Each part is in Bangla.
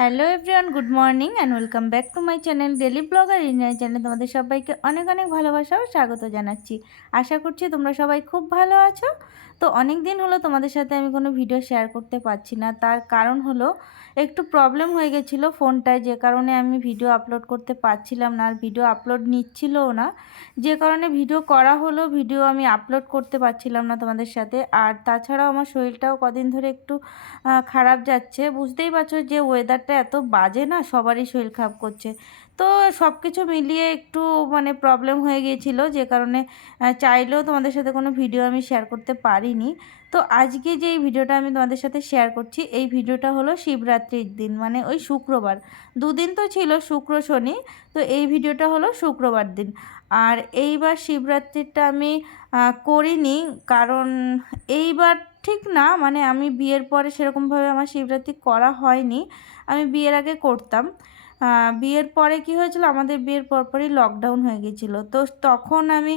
Hello everyone, good morning and welcome back to my channel daily blogger Indian channel. তোমাদের সবাইকে অনেক অনেক ভালোবাসা ও স্বাগত জানাচ্ছি। আশা করছি তোমরা সবাই খুব ভালো আছো। তো অনেক দিন হলো তোমাদের সাথে আমি কোনো ভিডিও শেয়ার করতে পারছি না, তার কারণ হলো একটু প্রবলেম হয়ে গেছিলো ফোনটায়, যে কারণে আমি ভিডিও আপলোড করতে পারছিলাম না, আর ভিডিও আপলোড নিচ্ছিলও না, যে কারণে ভিডিও করা হলো ভিডিও আমি আপলোড করতে পারছিলাম না তোমাদের সাথে। আর তাছাড়াও আমার শরীরটাও কদিন ধরে একটু খারাপ যাচ্ছে। বুঝতেই পারছো যে ওয়েদারটা এত বাজে না, সবারই শরীর খারাপ করছে। তো সব কিছু মিলিয়ে একটু মানে প্রবলেম হয়ে গিয়েছিলো, যে কারণে চাইলেও তোমাদের সাথে কোনো ভিডিও আমি শেয়ার করতে পারিনি। তো আজকে যে এই ভিডিওটা আমি তোমাদের সাথে শেয়ার করছি, এই ভিডিওটা হলো শিবরাত্রির দিন, মানে ওই শুক্রবার। দুদিন তো ছিল, শুক্র শনি, তো এই ভিডিওটা হলো শুক্রবার দিন। আর এইবার শিবরাত্রিটা আমি করিনি, কারণ এইবার ঠিক না, মানে আমি বিয়ের পরে সেরকমভাবে আমার শিবরাত্রি করা হয়নি, আমি বিয়ের আগে করতাম। বিয়ের পরে কি হয়েছিল, আমাদের বিয়ের পরপরই লকডাউন হয়ে গিয়েছিলো। তো তখন আমি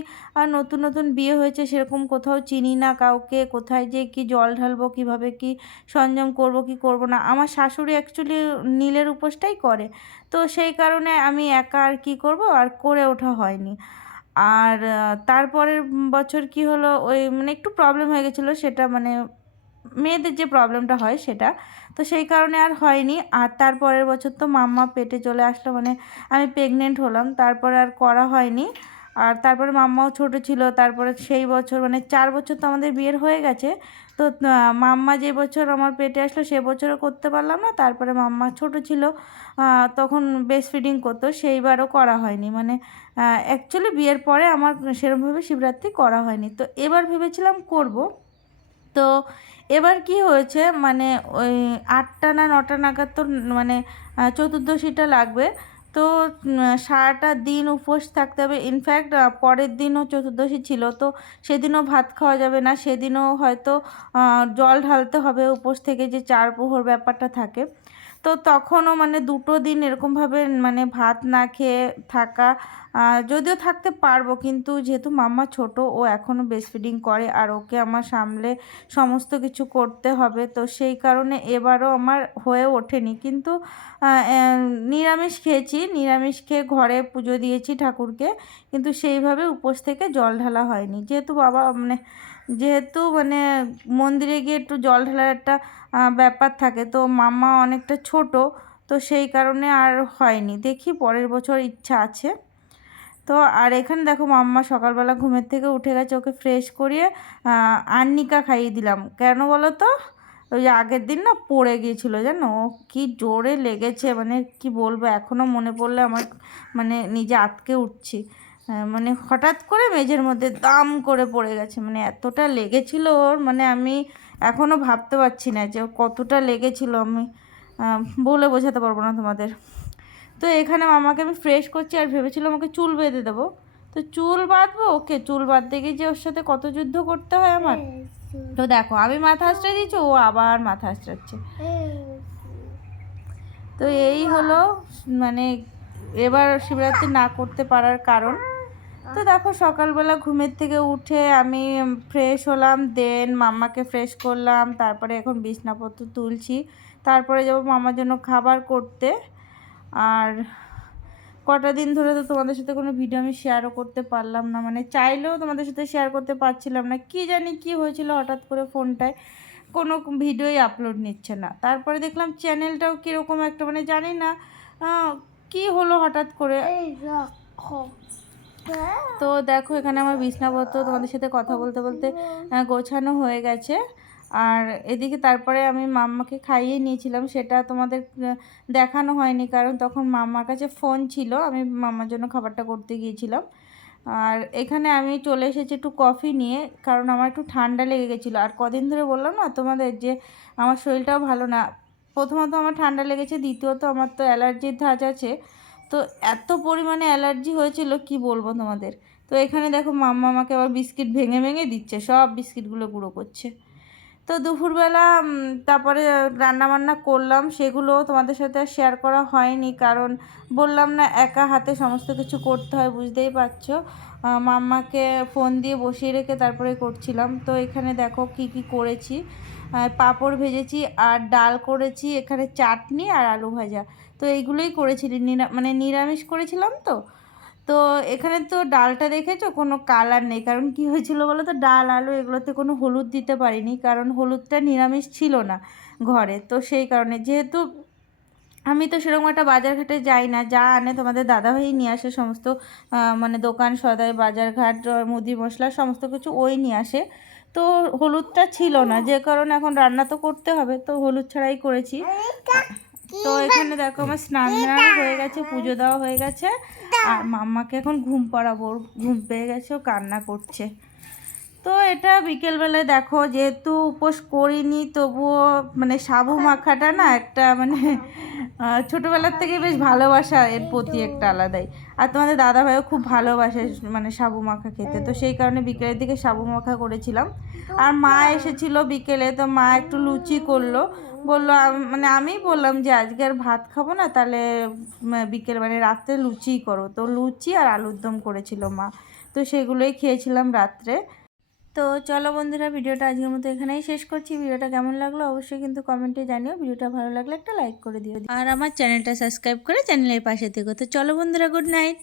নতুন নতুন বিয়ে হয়েছে, সেরকম কোথাও চিনি না কাউকে, কোথায় যে কি জল ঢালবো, কীভাবে কি সংযম করব কি করব না। আমার শাশুড়ি অ্যাকচুয়ালি নীলের উপোসটাই করে, তো সেই কারণে আমি একা আর কি করব, আর করে ওঠা হয়নি। আর তারপরের বছর কি হলো, ওই মানে একটু প্রবলেম হয়ে গেছিলো, সেটা মানে মেয়েদের যে প্রবলেমটা হয় সেটা, তো সেই কারণে আর হয়নি। আর তারপরের বছর তো মাম্মা পেটে চলে আসলো, মানে আমি প্রেগনেন্ট হলাম, তারপরে আর করা হয়নি। আর তারপরে মাম্মাও ছোট ছিল, তারপরে সেই বছর মানে 4 বছর তো আমাদের বিয়ের হয়ে গেছে। তো মাম্মা যে বছর আমার পেটে আসলো সে বছরও করতে পারলাম না, তারপরে মাম্মা ছোট ছিল, তখন ব্রেস্ট ফিডিং করতো, সেইবারও করা হয়নি। মানে অ্যাকচুয়ালি বিয়ের পরে আমার সেরকমভাবে শিবরাত্রি করা হয়নি, তো এবার ভেবেছিলাম করব। তো এবার কি হয়েছে, মানে ওই 8টা না 9টা নাগাদ তো মানে চতুর্দশীটা লাগবে। তো সারাটা দিন উপোস থাকতে হবে। ইনফ্যাক্ট পরের দিনও চতুর্দশী ছিল, তো সেদিনও ভাত খাওয়া যাবে না, সেদিনও হয়তো জল ঢালতে হবে উপোস থেকে, যে 4 প্রহর ব্যাপারটা থাকে। তো তখনও মানে 2টো দিন এরকমভাবে মানে ভাত না খেয়ে থাকা, যদিও থাকতে পারবো, কিন্তু যেহেতু মাম্মা ছোট, ও এখনও ব্রেস্ট ফিডিং করে, আর ওকে আমার সামলে সমস্ত কিছু করতে হবে, তো সেই কারণে এবারও আমার হয়ে ওঠেনি। কিন্তু নিরামিষ খেয়েছি, নিরামিষ খেয়ে ঘরে পুজো দিয়েছি ঠাকুরকে, কিন্তু সেইভাবে উপোস থেকে জল ঢালা হয়নি, যেহেতু মন্দিরে গিয়ে একটু জল ঢালার একটা ব্যাপার থাকে, তো মাম্মা অনেকটা ছোট, তো সেই কারণে আর হয়নি। দেখি পরের বছর ইচ্ছা আছে। তো আর এখানে দেখো মাম্মা সকালবেলা ঘুমের থেকে উঠে গেছে, ওকে ফ্রেশ করিয়ে আর্নিকা খাইয়ে দিলাম। কেন বলো তো, ওই আগের দিন না পড়ে গিয়েছিলো, জানো কি জোরে লেগেছে, মানে কি বলবো, এখনও মনে পড়লে আমার মানে নিজে আটকে উঠছি। মানে হঠাৎ করে মেঝের মধ্যে দাম করে পড়ে গেছে, মানে এতটা লেগেছিল ওর, মানে আমি এখনও ভাবতে পারছি না যে কতটা লেগেছিল, আমি বলে বোঝাতে পারবো না তোমাদের। তো এখানে মামাকে আমি ফ্রেশ করছি, আর ভেবেছিলাম ওকে চুল বেঁধে দেবো। তো চুল বাঁধবো, ওকে চুল বাঁধতে গিয়ে যে ওর সাথে কত যুদ্ধ করতে হয় আমার। তো দেখো আমি মাথা আঁচড়ে দিচ্ছি, ও আবার মাথা আঁচড়াচ্ছে। তো এই হলো মানে এবার শিবরাত্রি না করতে পারার কারণ। তো দেখো সকালবেলা ঘুমের থেকে উঠে আমি ফ্রেশ হলাম, দেন মাম্মাকে ফ্রেশ করলাম, তারপরে এখন বিছনাপত্র তুলছি, তারপরে যাবো মামার জন্য খাবার করতে। আর কটা দিন ধরে তো তোমাদের সাথে কোনো ভিডিও আমি শেয়ারও করতে পারলাম না, মানে চাইলেও তোমাদের সাথে শেয়ার করতে পারছিলাম না, কি জানি কি হয়েছিল, হঠাৎ করে ফোনটায় কোনো ভিডিওই আপলোড নিচ্ছে না। তারপরে দেখলাম চ্যানেলটাও কীরকম একটা, মানে জানি না কি হলো হঠাৎ করে। তো দেখো এখানে আমার বিছনাপত্র তোমাদের সাথে কথা বলতে বলতে গোছানো হয়ে গেছে। আর এদিকে তারপরে আমি মাম্মাকে খাইয়ে নিয়েছিলাম, সেটা তোমাদের দেখানো হয়নি, কারণ তখন মাম্মার কাছে ফোন ছিল, আমি মাম্মার জন্য খাবারটা করতে গিয়েছিলাম। আর এখানে আমি চলে এসেছি একটু কফি নিয়ে, কারণ আমার একটু ঠান্ডা লেগে গেছিলো। আর কদিন ধরে বললাম না তোমাদের যে আমার শরীরটাও ভালো না, প্রথমত আমার ঠান্ডা লেগেছে, দ্বিতীয়ত আমার তো অ্যালার্জির ধাঁচ আছে। তো এত পরিমাণে অ্যালার্জি হয়েছিল কি বলবো তোমাদের। তো এখানে দেখো মাম্মা আমাকে আবার বিস্কিট ভেঙে ভেঙে দিচ্ছে, সব বিস্কিটগুলো গুঁড়ো করছে। তো দুপুরবেলা তারপরে রান্নাবান্না করলাম, সেগুলো তোমাদের সাথে আর শেয়ার করা হয়নি, কারণ বললাম না একা হাতে সমস্ত কিছু করতে হয়, বুঝতেই পারছো। মাম্মাকে ফোন দিয়ে বসিয়ে রেখে তারপরে করছিলাম। তো এখানে দেখো কি কি করেছি। পাঁপড় ভেজেছি আর ডাল করেছি, এখানে চাটনি আর আলু ভাজা। তো এইগুলোই করেছিলি, মানে নিরামিষ করেছিলাম তো। তো এখানে তো ডালটা দেখেছো কোনো কালার নেই, কারণ কি হয়েছিল বলো তো, ডাল আলু এগুলোতে কোনো হলুদ দিতে পারিনি, কারণ হলুদটা নিরামিষ ছিল না ঘরে। তো সেই কারণে, যেহেতু আমি তো সেরকম একটা বাজারঘাটে যাই না, যা আনে তোমাদের দাদাভাই নিয়ে আসে সমস্ত, মানে দোকান সদাই বাজারঘাট মুদি মশলা সমস্ত কিছু ওই নিয়ে আসে। তো হলুদটা ছিল না, যে কারণে এখন রান্না তো করতে হবে, তো হলুদ ছাড়াই করেছি। তো এখানে দেখো আমার স্নান দেওয়া হয়ে গেছে, পুজো দেওয়া হয়ে গেছে, আর মাম্মাকে এখন ঘুম পাড়াবো, ঘুম পেয়ে গেছে, ও কান্না করছে। তো এটা বিকেলবেলায় দেখো, যেহেতু উপোস করিনি তবুও মানে সাবু মাখাটা না একটা মানে ছোটোবেলার থেকে বেশ ভালোবাসা এর প্রতি একটা আলাদাই। আর তোমাদের দাদাভাইও খুব ভালোবাসে মানে সাবু মাখা খেতে, তো সেই কারণে বিকেলের দিকে সাবু মাখা করেছিলাম। আর মা এসেছিল বিকেলে, তো মা একটু লুচি করলো, বললো মানে আমি বললাম যে আজকে আর ভাত খাবো না, তাহলে বিকেল মানে রাত্রে লুচিই করো। তো লুচি আর আলুর দম করেছিল মা, তো সেগুলোই খেয়েছিলাম রাত্রে। তো চলো বন্ধুরা, ভিডিওটা আজকের মতো এখানেই শেষ করছি। ভিডিওটা কেমন লাগলো অবশ্যই কিন্তু কমেন্টে জানিও। ভিডিওটা ভালো লাগলে একটা লাইক করে দিও, আর আমার চ্যানেলটা সাবস্ক্রাইব করে চ্যানেলের পাশে থেকো। তো চলো বন্ধুরা, গুড নাইট।